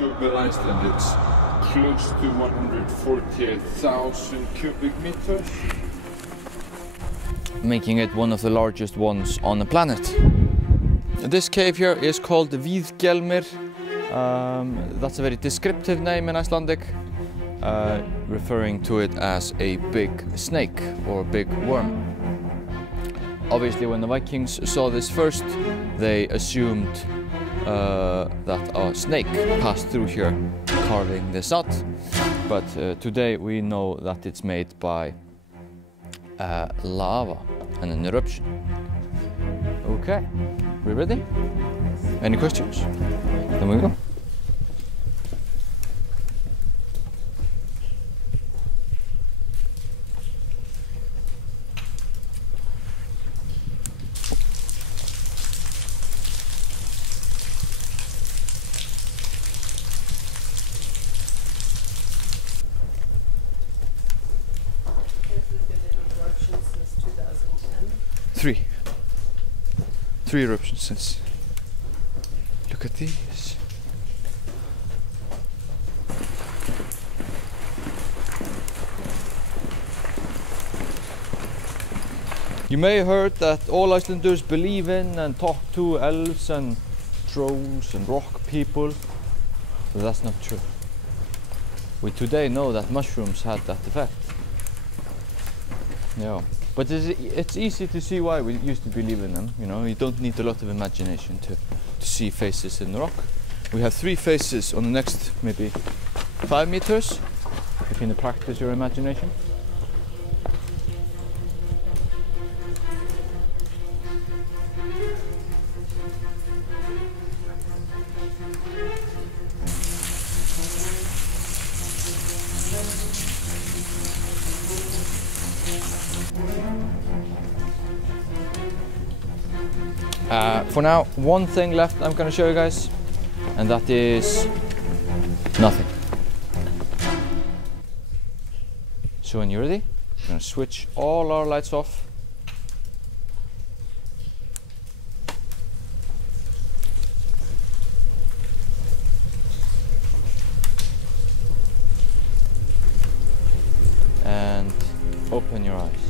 habitable Iceland. It's close to 148,000 cubic meters. Making it one of the largest ones on the planet. This cave here is called Víðgelmir. That's a very descriptive name in Icelandic, referring to it as a big snake or a big worm. Obviously, when the Vikings saw this first, they assumed that a snake passed through here, carving this out. But today we know that it's made by lava and an eruption. Okay, we ready? Any questions? Then we go. Three eruptions since. Look at these. You may have heard that all Icelanders believe in and talk to elves and trolls and rock people, but that's not true. We today know that mushrooms had that effect. Yeah. But it's easy to see why we used to believe in them. You know, you don't need a lot of imagination to see faces in the rock. We have 3 faces on the next maybe 5 meters, if you need to practice your imagination. For now, one thing left I'm going to show you guys, and that is nothing. So when you're ready, we're going to switch all our lights off. And open your eyes.